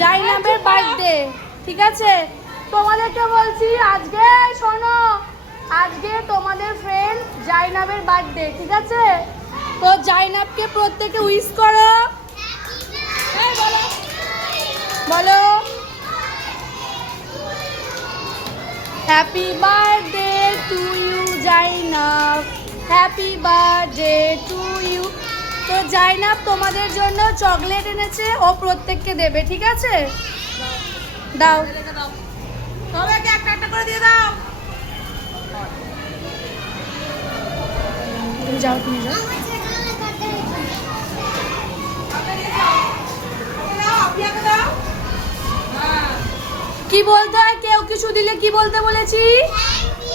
জাইনাবের birthday, ঠিক আছে? তোমাদেরকে বলছি আজকে, শোনো, আজকে তোমাদের ফ্রেন্ড জাইনাবের বার্থডে, ঠিক আছে? তো জাইনাবকে প্রত্যেকে উইশ করো, বলো happy birthday to you Zainab, happy birthday to you. তো জাইনাব তোমাদের জন্য চকলেট এনেছে, ও প্রত্যেককে দেবে, ঠিক আছে? দাও, সবাইকে একটা একটা করে দিয়ে দাও। তুমি যাও, তুমি যাও। কি বলতে হয়? কেউ কিছু দিলে কি বলতে বলেছি?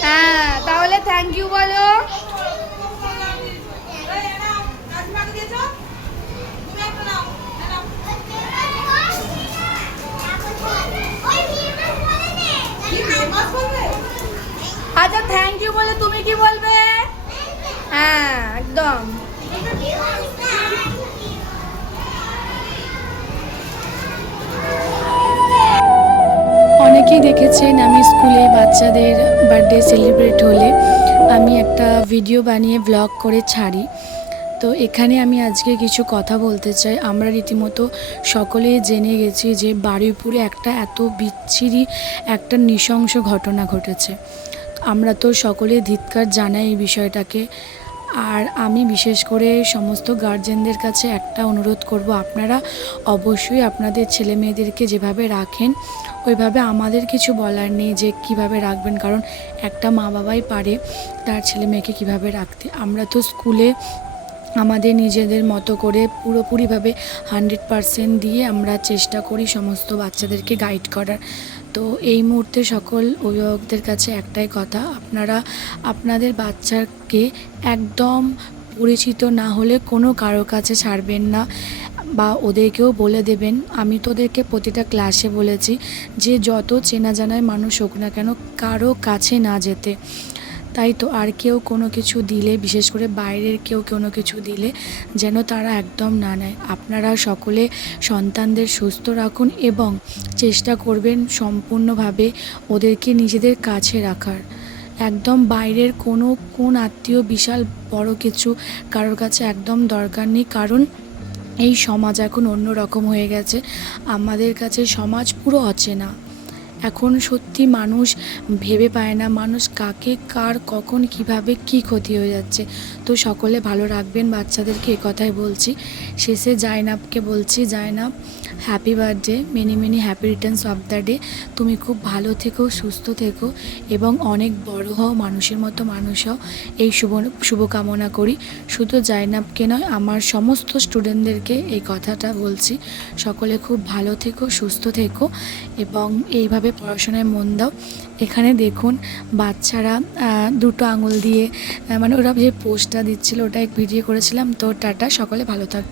হ্যাঁ, তাহলে থ্যাংক ইউ বলো। আচ্ছা, থ্যাংক ইউ বলে তুমি কি বলবে? হ্যাঁ, একদম। অনেকেই দেখেছেন আমি স্কুলে বাচ্চাদের বার্থডে সেলিব্রেট হলে আমি একটা ভিডিও বানিয়ে ব্লগ করে ছাড়ি। তো এখানে আমি আজকে কিছু কথা বলতে চাই। আমরা রীতিমতো সকলেই জেনে গেছি যে বারুইপুরে একটা এত বিচ্ছিরি একটা নৃশংস ঘটনা ঘটেছে। আমরা তো সকলে ধিক্কার জানাই এই বিষয়টাকে। আর আমি বিশেষ করে সমস্ত গার্জেনদের কাছে একটা অনুরোধ করব, আপনারা অবশ্যই আপনাদের ছেলে মেয়েদেরকে যেভাবে রাখেন ওইভাবে আমাদের কিছু বলার নেই যে কিভাবে রাখবেন, কারণ একটা মা বাবাই পারে তার ছেলে মেয়েকে কীভাবে রাখতে। আমরা তো স্কুলে আমাদের নিজেদের মতো করে পুরোপুরিভাবে 100% দিয়ে আমরা চেষ্টা করি সমস্ত বাচ্চাদেরকে গাইড করার। তো এই মুহূর্তে সকল অভিভাবকদের কাছে একটাই কথা, আপনারা আপনাদের বাচ্চাকে একদম পরিচিত না হলে কোনো কারো কাছে ছাড়বেন না, বা ওদেরকেও বলে দেবেন। আমি তো ওদেরকে প্রতিটা ক্লাসে বলেছি যে যত চেনা জানায় মানুষ হোক না কেন কারো কাছে না যেতে। তাই তো আর কেউ কোনো কিছু দিলে, বিশেষ করে বাইরের কেউ কোনো কিছু দিলে যেন তারা একদম না নেয়। আপনারা সকলে সন্তানদের সুস্থ রাখুন এবং চেষ্টা করবেন সম্পূর্ণভাবে ওদেরকে নিজেদের কাছে রাখার। একদম বাইরের কোন আত্মীয় বিশাল বড় কিছু কারোর কাছে একদম দরকার নেই, কারণ এই সমাজ এখন অন্য রকম হয়ে গেছে। আমাদের কাছে সমাজ পুরো অচেনা। এখন সত্যি মানুষ ভেবে পায় না মানুষ কাকে কার কখন কিভাবে কি ক্ষতি হয়ে যাচ্ছে। তো সকলে ভালো রাখবেন বাচ্চাদেরকে, এ কথাই বলছি। শেষে জাইনাবকে বলছি, Zainab happy birthday, many many happy Returns of the day. তুমি খুব ভালো থেকো, সুস্থ থেকো এবং অনেক বড় হও, মানুষের মতো মানুষ হও, এই শুভকামনা করি। শুধু জাইনাবকে নয়, আমার সমস্ত স্টুডেন্টদেরকে এই কথাটা বলছি। সকলে খুব ভালো থেকো, সুস্থ থেকো এবং এইভাবে পড়াশোনায় মন দাও। এখানে দেখুন বাচ্চারা দুটো আঙুল দিয়ে মানে ওরা যে পোস্টটা দিচ্ছিল ওটা এক ভিডিও করেছিলাম। তো টাটা, সকলে ভালো থাকবে।